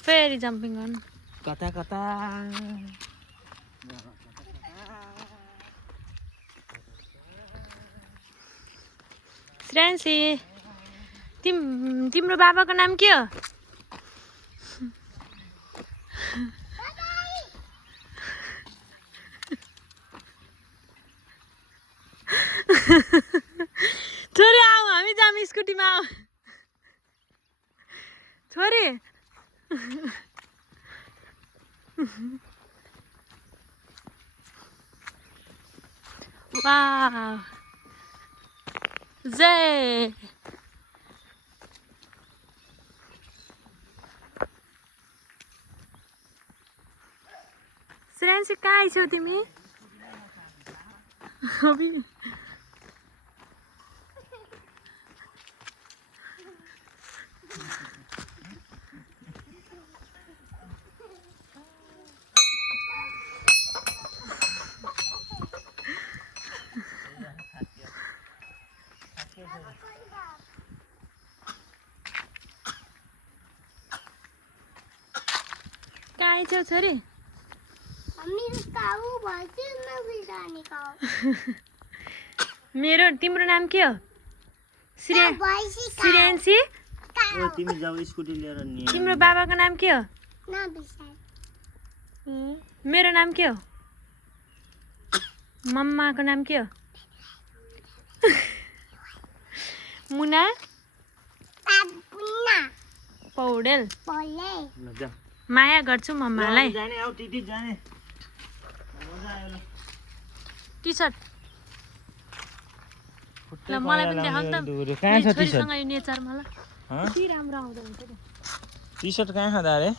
फेरि जम्पिङ गर्नु कता कता श्रेयांशी तिम्रो बाबाको नाम के हो? छोरी आऊ हामी जाम स्कुटीमा आऊ छोरी वाह जय श्रेयांशी कहाँ आइछौ तिमी? कहाँ आइछौ छोरी? मेरो तिम्रो नाम के हो? श्रेयांशी तिमी जाऊ स्कुटी लिएर नि। तिम्रो बाबाको नाम के हो? मेरो नाम के हो? मम्माको नाम के हो? मुना पौडेल। माया गर्छु मम्मालाई। टी सर्ट ल मलाई पनि देखाउ त। कहाँ छ टी सर्ट? छोरीसँग यो नेचरमा ल कति राम्रो आउँदो हुन्छ नि। टी सर्ट कहाँ खाँदा अरे?